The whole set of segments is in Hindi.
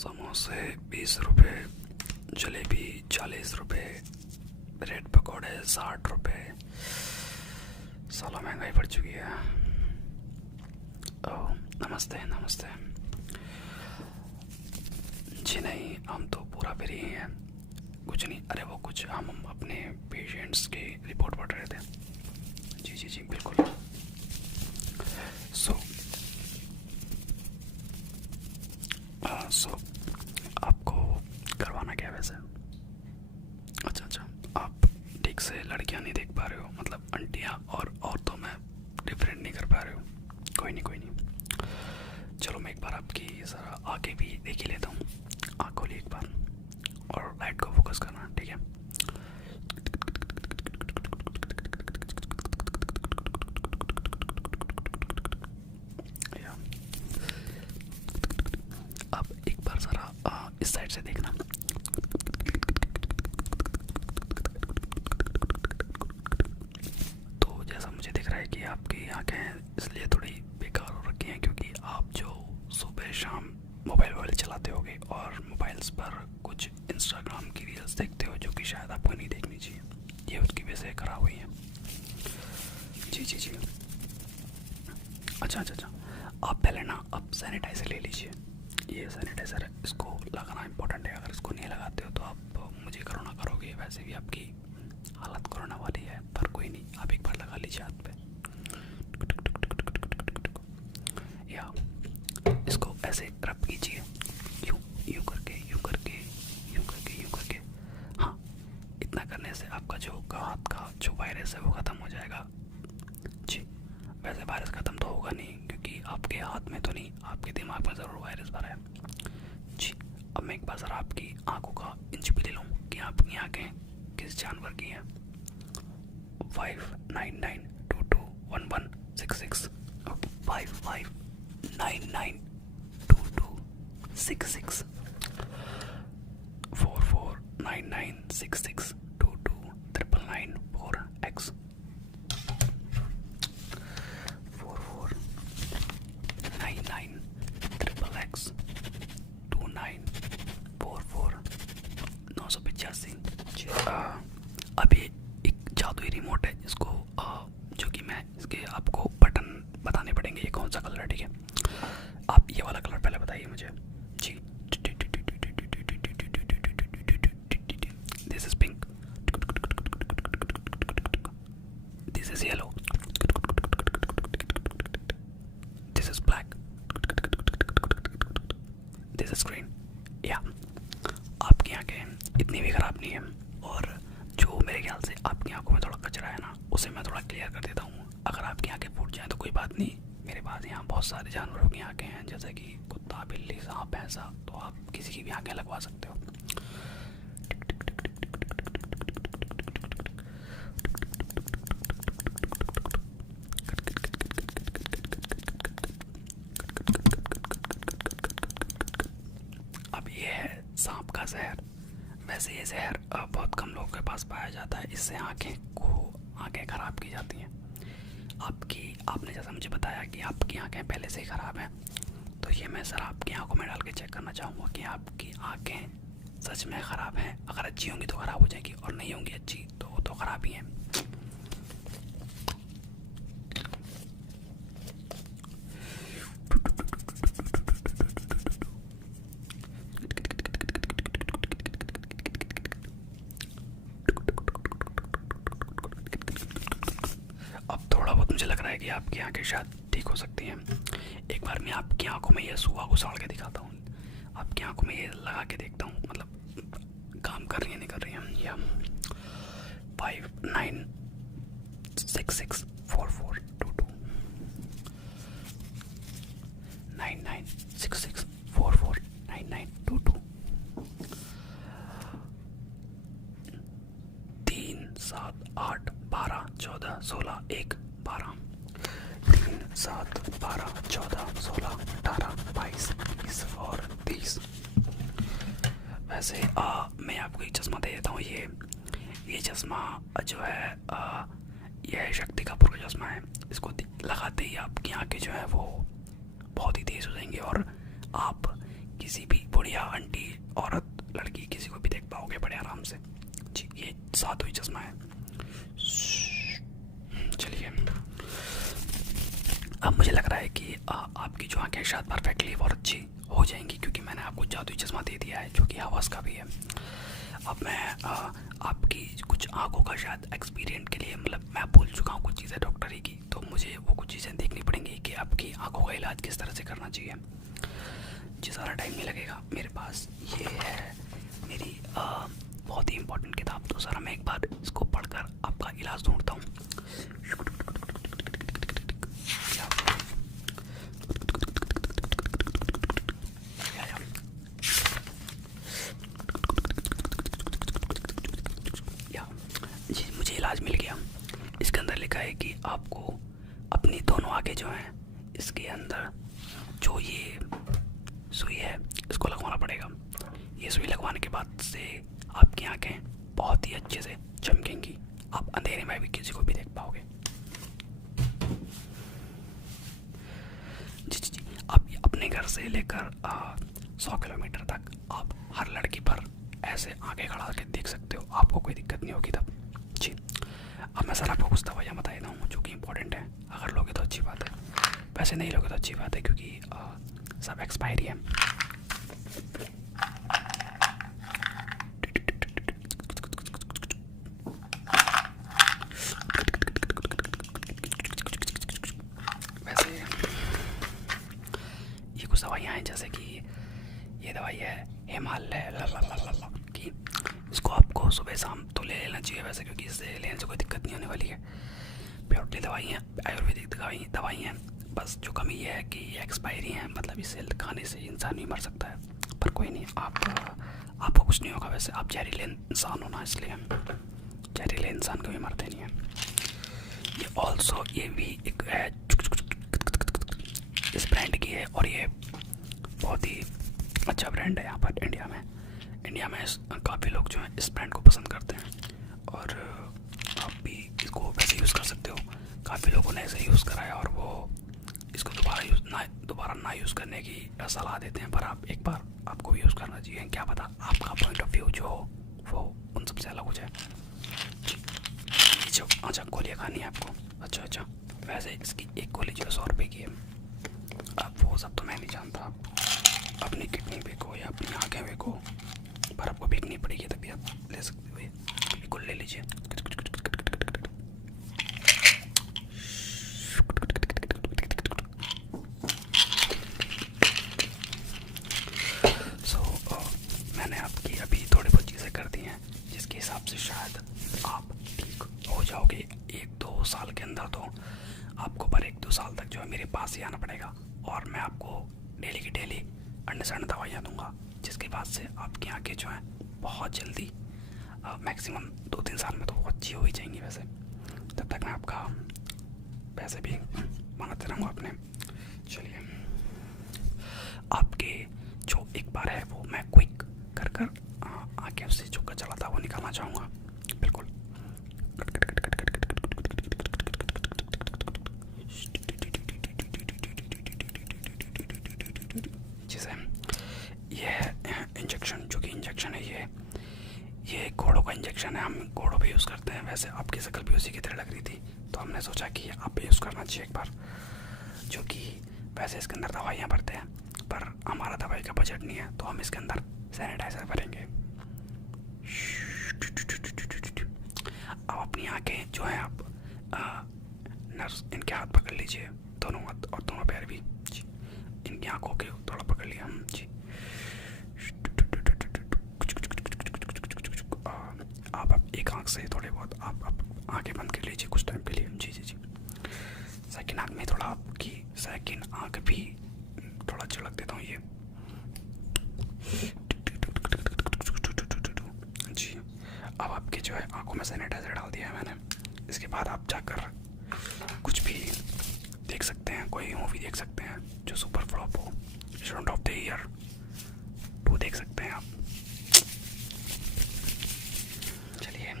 समोसे 20 रुपये, जलेबी 40 रुपये, ब्रेड पकौड़े 60 रुपये। साला महंगाई बढ़ चुकी है। ओह नमस्ते नमस्ते। जी नहीं, हम तो पूरा फ्री हैं, कुछ नहीं। अरे वो कुछ हम अपने पेशेंट्स की रिपोर्ट पढ़ रहे थे। जी जी जी बिल्कुल। सो सो आपको करवाना क्या है वैसे? अच्छा अच्छा, आप ठीक से लड़कियां नहीं देख पा रहे हो, मतलब आंटियां और औरतों में डिफरेंट नहीं कर पा रहे हो। कोई नहीं कोई नहीं, चलो मैं एक बार आपकी ज़रा आगे भी देख ही लेता हूँ। आँख खोलिए एक बार और लाइट को फोकस करना, ठीक है? या अब एक बार ज़रा इस साइड से देखना। तो जैसा मुझे दिख रहा है कि आपकी आँखें इसलिए थोड़ी बेकार हो रखी हैं क्योंकि आप जो सुबह शाम मोबाइल चलाते होगे और मोबाइल्स पर कुछ इंस्टाग्राम की रील्स देखते हो जो कि शायद आपको नहीं देखनी चाहिए, ये उसकी वजह से ख़राब हुई है। जी जी जी। अच्छा अच्छा अच्छा, आप पहले ना अब सैनिटाइज़र ले लीजिए। ये सैनिटाइज़र है, इसको लगाना इंपॉर्टेंट है। अगर इसको नहीं लगाते हो तो आप मुझे कोरोना करोगे। वैसे भी आपकी हालत कोरोना वाली है, पर कोई नहीं, आप एक बार लगा लीजिए हाथ पे। या इसको ऐसे रब कीजिए, यूँ यूँ करके यूँ करके यूँ करके यूँ करके। हाँ, इतना करने से आपका जो हाथ का जो वायरस है वो ख़त्म हो जाएगा। जी, वैसे वायरस ख़त्म तो होगा नहीं क्योंकि आपके हाथ में तो नहीं, आपके दिमाग में ज़रूर वायरस भरा है। जी, अब मैं एक बार ज़रा आपकी आंखों का इंच भी ले लूँ कि आपकी आँखें किस जानवर की हैं। 59922116 ओके, 55992266 449966229994x 4499XXX 2944 985। अभी एक जादुई रिमोट है जिसको जो कि मैं इसके आपको बटन बताने पड़ेंगे ये कौन सा कलर है, ठीक है? आप ये वाला कलर पहले बताइए मुझे। जी, this is pink, this is yellow, this is black, this is green. या आपकी आंखें इतनी भी ख़राब नहीं है, और जो मेरे ख्याल से आपकी आंखों में थोड़ा कचरा है ना, उसे मैं थोड़ा क्लियर कर देता हूँ। अगर आपकी आंखें फूट जाएँ तो कोई बात नहीं, मेरे पास यहाँ बहुत सारे जानवरों की आंखें हैं, जैसे कि कुत्ता, बिल्ली, सांप, भैंसा, तो आप किसी की भी आंखें लगवा सकते हो। अब ये है सांप का जहर। वैसे ये जहर बहुत कम लोगों के पास पाया जाता है, इससे आंखें ख़राब की जाती हैं। आपने जैसा मुझे बताया कि आपकी आंखें पहले से ही ख़राब हैं, तो ये मैं ज़रा आपकी आंखों में डाल के चेक करना चाहूँगा कि आपकी आंखें सच में ख़राब हैं। अगर अच्छी होंगी तो ख़राब हो जाएगी, और नहीं होंगी अच्छी तो ख़राब ही हैं। अब थोड़ा बहुत मुझे लग रहा है कि आपकी आंखें शायद ठीक हो सकती हैं। एक बार मैं आपकी आंखों में ये सुआ घुसाड़ के दिखाता हूँ, आपकी आंखों में ये लगा के देखता हूँ, मतलब काम कर रही है नहीं कर रही है। या 59664422 9966449922 3 7 8 12 14 16 1 12 3 7 12 14 16 18 22 20 और 30। वैसे मैं आपको एक चश्मा दे देता हूँ। ये चश्मा जो है यह शक्ति कपूर का चश्मा है। इसको लगाते ही आपकी आंखें जो है वो बहुत ही तेज़ हो जाएंगी और आप किसी भी बुढ़िया आंटी औरत लड़की किसी को भी देख पाओगे बड़े आराम से जी। ये सातों चश्मा है। चलिए अब मुझे लग रहा है कि आपकी जो आंखें शायद परफेक्टली और अच्छी हो जाएंगी, क्योंकि मैंने आपको जादुई चश्मा दे दिया है जो कि हवास का भी है। अब मैं आपकी कुछ आंखों का शायद एक्सपीरियंस के लिए, मतलब मैं भूल चुका हूँ कुछ चीज़ें डॉक्टरी की, तो मुझे वो कुछ चीज़ें देखनी पड़ेंगी कि आपकी आंखों का इलाज किस तरह से करना चाहिए। जी ज़्यादा टाइम नहीं लगेगा। मेरे पास ये है मेरी बहुत ही इंपॉर्टेंट किताब। तो सर मैं एक बार इसको पढ़कर आपका इलाज ढूंढता हूँ। जी मुझे इलाज मिल गया। इसके अंदर लिखा है कि आपको अपनी दोनों आंखें जो हैं इसके अंदर जो ये सुई है इसको लगवाना पड़ेगा। ये सुई लगवाने के बाद से आपकी आंखें बहुत ही अच्छे से चमकेंगी। आप अंधेरे में भी किसी को भी देख पाओगे। जी जी जी। आप अपने घर से लेकर 100 किलोमीटर तक आप हर लड़की पर ऐसे आंखें खड़ा के देख सकते हो। आपको कोई दिक्कत नहीं होगी तब जी। अब मैं सर आपको कुछ दवाइयाँ बता देता हूँ जो कि इंपॉर्टेंट है। अगर लोगे तो अच्छी बात है, वैसे नहीं लोगे तो अच्छी बात है, क्योंकि सब एक्सपायरी है। वैसे ये कुछ दवाइयाँ हैं, जैसे कि ये दवाई है हिमालय की। इसको आपको सुबह शाम तो ले लेना चाहिए वैसे, क्योंकि इससे लेने से कोई दिक्कत नहीं होने वाली है। प्योरली दवाई हैं, आयुर्वेदिक दवाई हैं। बस जो कमी ये है कि ये एक्सपायरी हैं, मतलब इसे खाने से इंसान भी मर सकता है। पर कोई नहीं, आपको कुछ नहीं होगा। वैसे आप जहरीले इंसान हो ना, इसलिए जहरीले इंसान कभी मरते नहीं हैं। ये ऑल्सो ये भी एक है, इस ब्रांड की है और ये बहुत ही अच्छा ब्रांड है यहाँ पर इंडिया में। काफ़ी लोग जो हैं इस ब्रांड को पसंद करते हैं और आप भी इसको वैसे यूज़ कर सकते हो। काफ़ी लोगों ने ऐसे यूज़ करा है और वो इसको दोबारा ना यूज़ करने की सलाह देते हैं, पर आप एक बार आपको यूज़ करना चाहिए। क्या पता आपका पॉइंट ऑफ व्यू जो हो वो उन सबसे अलग हो जाए। जो अच्छा गोलियाँ खानी है आपको। अच्छा वैसे इसकी एक गोली जो है 100 रुपये की है। अब वो सब तो मैं नहीं जानता, अपनी किडनी बेको या अपनी आँखें बेको, पर आपको बेचनी पड़ेगी तभी आप ले सकते हो। ये गोली ले लीजिए। मैंने आपकी अभी थोड़ी बहुत चीज़ें कर दी हैं जिसके हिसाब से शायद आप ठीक हो जाओगे 1-2 साल के अंदर। तो आपको पर 1-2 साल तक जो है मेरे पास ही आना पड़ेगा और मैं आपको डेली की डेली अंडरस्टैंड दवाइयाँ दूंगा, जिसके बाद से आपकी आंखें जो हैं बहुत जल्दी मैक्सिमम 2-3 साल में तो अच्छी हो ही जाएंगी। वैसे तब तक मैं आपका पैसे भी मांगते रहूँगा अपने। चलिए आपके जो एक बार है वो मैं क्विक कर आंखें से जो कचरा था वो निकालना चाहूँगा। बिल्कुल चीज़ें ये इंजेक्शन, जो कि इंजेक्शन है ये घोड़ों का इंजेक्शन है। हम घोड़ों पे यूज़ करते हैं। वैसे आपकी शक्ल भी उसी की तरह लग रही थी, तो हमने सोचा कि आप पे यूज़ करना चाहिए एक बार। जो कि वैसे इसके अंदर दवाइयाँ भरते हैं, पर हमारा दवाई का बजट नहीं है, तो हम इसके अंदर सैनिटाइज़र भरेंगे। अब अपनी आँखें जो हैं आप नर्स इनके हाथ पकड़ लीजिए, दोनों हाथ और दोनों पैर भी जी। इनकी आँखों के थोड़ा पकड़ लिया हम जी। आप एक आँख से थोड़े बहुत आप आँखें बंद कर लीजिए कुछ टाइम के लिए। जी जी जी। सेकंड आँख में थोड़ा आपकी सेकंड आँख भी थोड़ा झलक देता हूँ ये जी। अब आपके जो है आँखों में सैनिटाइजर डाल दिया है मैंने। इसके बाद आप जाकर कुछ भी देख सकते हैं, कोई मूवी देख सकते हैं जो सुपर फ्लॉप हो। स्टूडेंट ऑफ द ईयर 2 देख सकते हैं आप। चलिए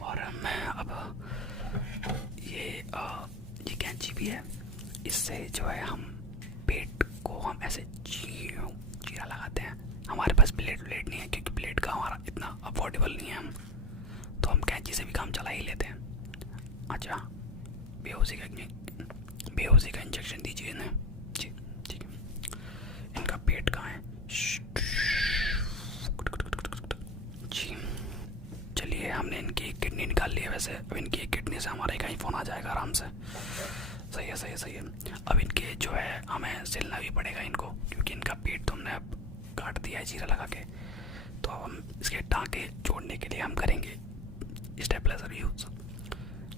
और मैं अब ये कैंची भी है, इससे जो है हम पेट को हम ऐसे चीरा लगा हमारे पास प्लेट व्लेट नहीं है, क्योंकि प्लेट का हमारा इतना अफोर्डेबल नहीं है, हम तो हम कैंची से भी काम चला ही लेते हैं। अच्छा, बेहोशी का इंजेक्शन दीजिए इन्हें जी। ठीक है, इनका पेट कहाँ है जी। चलिए, हमने इनकी एक किडनी निकाल ली है। वैसे अब इनकी एक किडनी से हमारा एक आईफोन आ जाएगा आराम से। सही है, सही है, सही है। अब इनके जो है हमें सिलना भी पड़ेगा इनको, क्योंकि इनका पेट तो हमने अब काट दिया है चीरा लगा के। तो अब हम इसके टाँके जोड़ने के लिए हम करेंगे स्टेपलाइजर यूज़,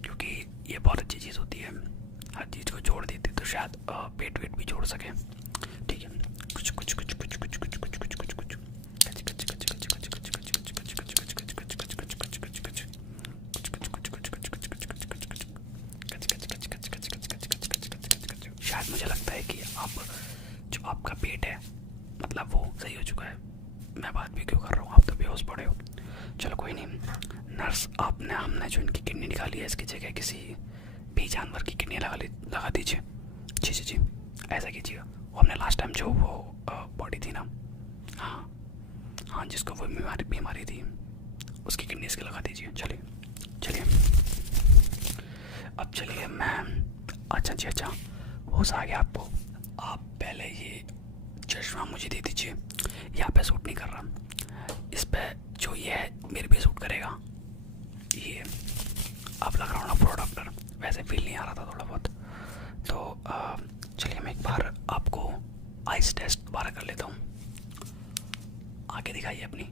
क्योंकि ये बहुत अच्छी चीज़ होती है। हर चीज़ को जोड़ देती तो शायद पेट वेट भी जोड़ सके। ठीक है, कुछ कुछ कुछ कुछ कुछ कुछ कुछ कुछ कुछ कुछ शायद मुझे लगता है कि आप जो आपका पेट है मतलब वो सही हो चुका है। मैं बात भी क्यों कर रहा हूँ, आप तो बेहोश पड़े हो। चलो कोई नहीं, नर्स हमने जो इनकी किडनी निकाली है इसकी जगह किसी भी जानवर की किडनी लगा दीजिए। जी जी जी, ऐसा कीजिएगा। वो हमने लास्ट टाइम जो वो बॉडी थी ना, हाँ हाँ, जिसको वो बीमारी थी उसकी किडनी इसके लगा दीजिए। चलिए चलिए, अब चलिए मैं, अच्छा जी अच्छा, होश आ गया आपको। आप पहले ये चश्मा मुझे दे दीजिए, यहाँ पे सूट नहीं कर रहा। इस पे जो ये है मेरे पे सूट करेगा। ये अब लग रहा हूँ ना प्रो डॉक्टर, वैसे फील नहीं आ रहा था थोड़ा बहुत। तो चलिए मैं एक बार आपको आइस टेस्ट दोबारा कर लेता हूँ। आगे दिखाइए अपनी,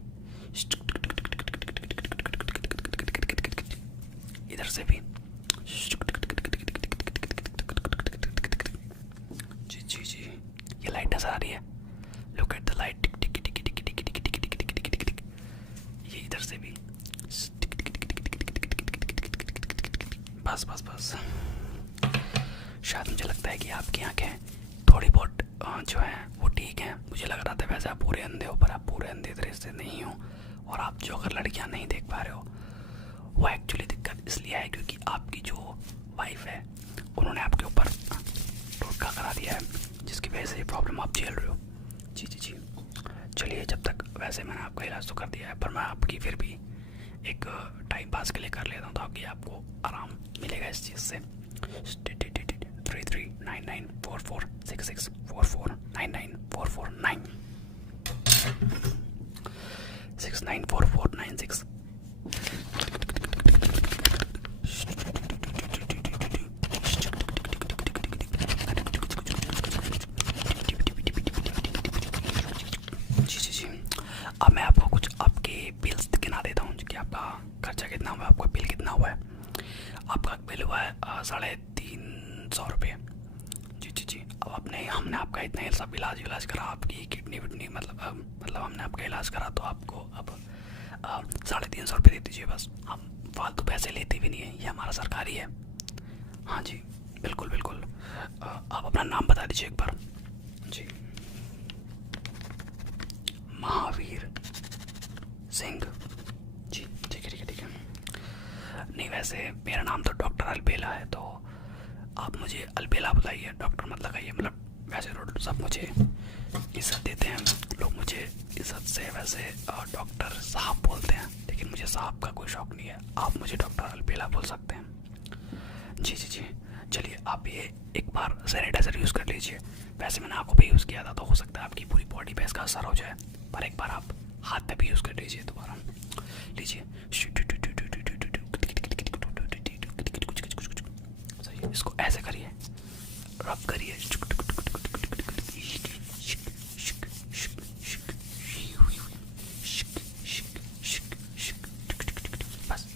इधर से भी। जी जी जी, ये लाइट नजर आ रही है। Look at the light. ये इधर से भी। बस बस बस, शायद मुझे लगता है कि आपकी आंखें थोड़ी बहुत जो है वो ठीक है। मुझे लग रहा था वैसे आप पूरे अंधे हो, पर आप पूरे अंधे तरह से नहीं हो। और आप जो अगर लड़कियां नहीं देख पा रहे हो, वो एक्चुअली दिक्कत इसलिए है क्योंकि आपकी जो वाइफ है उन्होंने आपके ऊपर टोटका करा दिया है, जिसकी वजह से ये प्रॉब्लम आप झेल रहे हो। जी जी जी, चलिए जब तक, वैसे मैंने आपका इलाज तो कर दिया है, पर मैं आपकी फिर भी एक टाइम पास के लिए कर लेता हूँ, ताकि आपको आराम मिलेगा इस चीज़ से। 339944664499 694496। जी जी जी, अब मैं आपको कुछ आपके बिल्स गिना देता हूँ कि आपका खर्चा कितना हुआ है, आपका बिल कितना हुआ है। आपका बिल हुआ है 350 रुपये। जी जी जी, अब हमने आपका इतना सब इलाज करा, आपकी किडनी विडनी मतलब हमने आपका इलाज करा, तो आपको अब 350 रुपये दे दीजिए बस। हम फालतू पैसे लेते भी नहीं हैं, ये हमारा सरकारी है। हाँ जी बिल्कुल बिल्कुल। आप अपना नाम बता दीजिए एक बार। जी, महावीर सिंह जी। ठीक है ठीक है ठीक है। नहीं, वैसे मेरा नाम तो डॉक्टर अलबेला है, तो आप मुझे अलबेला बुलाइए, डॉक्टर मत लगाइए। मतलब वैसे तो सब मुझे इज्जत देते हैं लोग, मुझे इज्जत से वैसे डॉक्टर साहब बोलते हैं, लेकिन मुझे साहब का कोई शौक नहीं है। आप मुझे डॉक्टर अलबेला बोल सकते हैं। जी जी जी, चलिए आप ये एक बार सैनिटाइजर यूज़ कर लीजिए। वैसे मैंने आपको भी यूज़ किया था, तो हो सकता है आपकी पूरी बॉडी पे इसका असर हो जाए, पर एक बार आप हाथ पे भी यूज़ कर लीजिए दोबारा। लीजिए, इसको ऐसे करिए, रब करिए। बस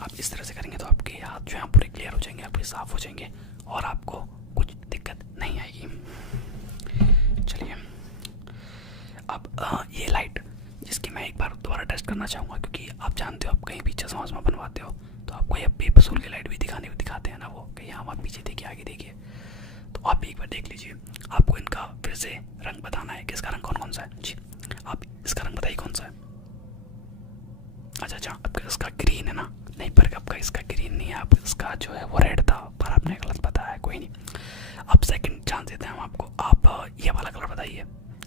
आप इस तरह से करेंगे तो आपके हाथ जो है पूरे क्लियर हो जाएंगे, आपके साफ हो जाएंगे और आपको कुछ दिक्कत नहीं आएगी। चलिए, अब ये लाइट जिसकी मैं एक बार दोबारा टेस्ट करना चाहूँगा, क्योंकि आप जानते हो आप कहीं भी चश्मा बनवाते हो तो आपको ये बेफजूल की लाइट भी दिखाते हैं ना, वो कहीं हम आप पीछे देखिए आगे देखिए, तो आप भी एक बार देख लीजिए। आपको इनका फिर से रंग बताना है कि इसका रंग कौन कौन सा है। जी, आप इसका रंग बताइए कौन सा है। अच्छा अच्छा, आपका इसका ग्रीन है ना? नहीं, पर आपका इसका ग्रीन नहीं है, आप इसका जो है वो रेड था, पर आपने गलत बताया है। कोई नहीं, अब सेकंड चांस देते हैं हम आपको। आप ये वाला कलर बताइए,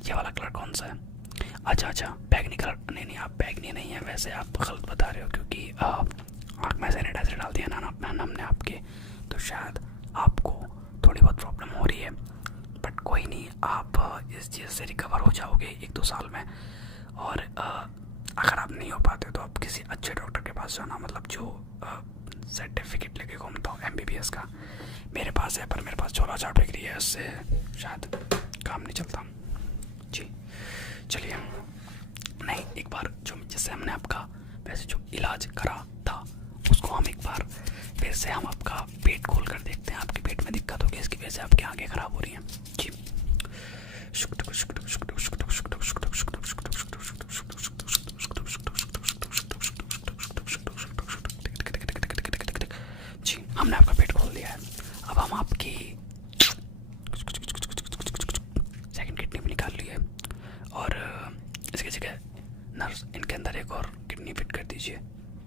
ये वाला कलर कौन सा है? अच्छा अच्छा अच्छा, बैगनी कलर, नहीं नहीं आप बैगनी नहीं है, वैसे आप गलत बता रहे हो क्योंकि आँख में सैनिटाइजर डाल दिया ना हमने आपके, तो शायद आपको थोड़ी बहुत प्रॉब्लम हो रही है। बट कोई नहीं, आप इस चीज़ से रिकवर हो जाओगे 1-2 साल में। और अगर आप नहीं हो पाते तो आप किसी अच्छे डॉक्टर के पास जाना, मतलब जो सर्टिफिकेट लेके घूमता हो MBBS का। मेरे पास है पर मेरे पास 16 डिग्री है, उससे शायद काम नहीं चलता जी। चलिए, नहीं एक बार जो जिससे हमने आपका वैसे जो इलाज करा था उसको हम एक बार फिर से हम आपका पेट खोल कर देखते हैं। आपके पेट में दिक्कत होगी, इसकी वजह से आपकी आंखें खराब हो रही हैं जी। जी हमने आपका पेट खोल दिया है। अब हम आपकी सेकंड किडनी भी निकाल ली है और इसकी जगह नर्स इनके अंदर एक और किडनी फिट कर दीजिए।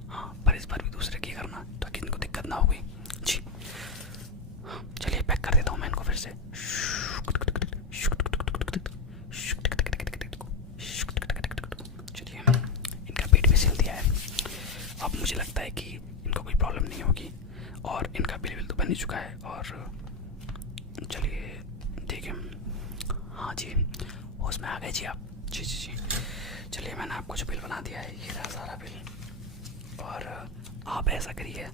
हाँ, पर इस बार भी दूसरे की करना ताकि इनको दिक्कत ना होगी जी। चलिए पैक कर देता हूँ मैं इनको फिर से। चलिए, इनका पेट भी सिल दिया है। अब मुझे लगता है कि इनको कोई प्रॉब्लम नहीं होगी और इनका बिल तो बन ही चुका है। और चलिए ठीक है, हाँ जी होश में आ गए जी आप। जी जी जी, चलिए मैंने आपको जो बिल बना दिया है ये रहा सारा बिल। और आप ऐसा करिए,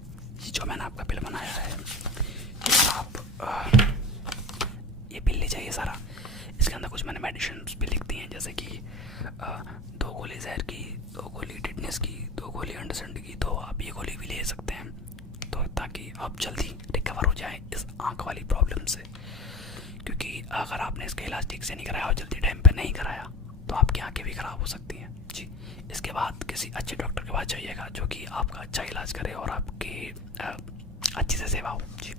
जो मैंने आपका बिल बनाया है आप ये बिल ले जाइए सारा। इसके अंदर कुछ मैंने मेडिसिन भी लिख दी हैं, जैसे कि 2 गोली जहर की, 2 गोली टिटनेस की, 2 गोली अंडरसेंड की, तो आप ये गोली भी ले सकते हैं, तो ताकि आप जल्दी रिकवर हो जाएं इस आँख वाली प्रॉब्लम से। क्योंकि अगर आपने इसका इलाज ठीक से नहीं कराया और जल्दी टाइम पे नहीं कराया तो आपकी आंखें भी ख़राब हो सकती हैं जी। इसके बाद किसी अच्छे डॉक्टर के पास जाइएगा जो कि आपका अच्छा इलाज करे और आपके अच्छी से सेवा हो जी।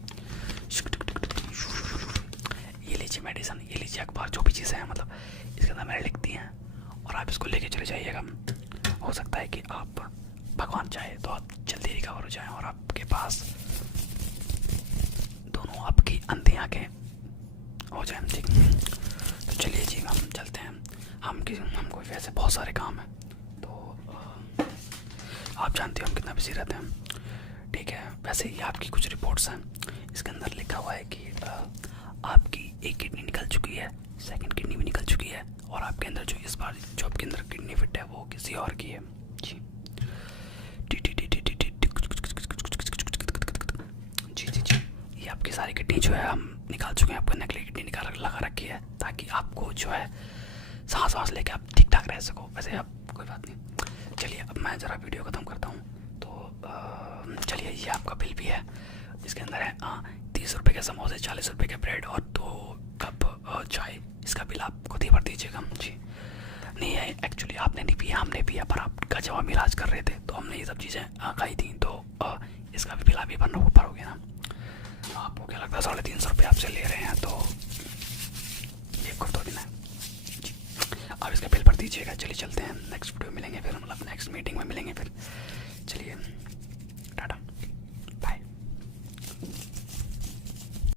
ये लीजिए मेडिसिन, ये लीजिए अखबार, जो भी चीज़ें हैं मतलब इसके अंदर मैंने लिख दी हैं और आप इसको लेके चले जाइएगा। हो सकता है कि आप भगवान चाहे तो आप जल्दी रिकवर हो जाएं और आपके पास दोनों आपकी अंधी आँखें हो जाए ठीक। तो चलिए जी हम चलते हैं, हमको वैसे बहुत सारे काम हैं, तो आप जानते हो हम कितना बिजी रहते हैं ठीक है। वैसे ये आपकी कुछ रिपोर्ट्स हैं, इसके अंदर लिखा हुआ है कि आपकी एक किडनी निकल चुकी है, सेकंड किडनी भी निकल चुकी है और आपके अंदर जो इस बार जो आपके अंदर किडनी फिट है वो किसी और की है जी। जी जी जी, ये आपकी सारी किडनी जो है हम निकाल चुके हैं, आपको नकली किडनी निकाल लगा रखी है ताकि आपको जो है सांस वाँस लेके आप ठीक ठाक रह सको। वैसे आप कोई बात नहीं, चलिए अब मैं ज़रा वीडियो ख़त्म करता हूँ। तो चलिए ये आपका बिल भी है, इसके अंदर है 30 रुपये के समोसे, 40 रुपये के ब्रेड और 2 कप चाय। इसका बिल आप खुद ही भर दीजिएगा जी। नहीं है एक्चुअली आपने नहीं पिया, हमने पिया, पर आपका जब हम इलाज कर रहे थे तो हमने ये सब चीज़ें खाई थी, तो इसका भी बिल आप ही भरोगे ना। आपको क्या लगता है 350 रुपये आपसे ले रहे हैं तो एक को तो देना जी, आप इसका बिल भर दीजिएगा। चलिए चलते हैं, नेक्स्ट वीडियो मिलेंगे फिर, मतलब नेक्स्ट मीटिंग में मिलेंगे फिर। चलिए।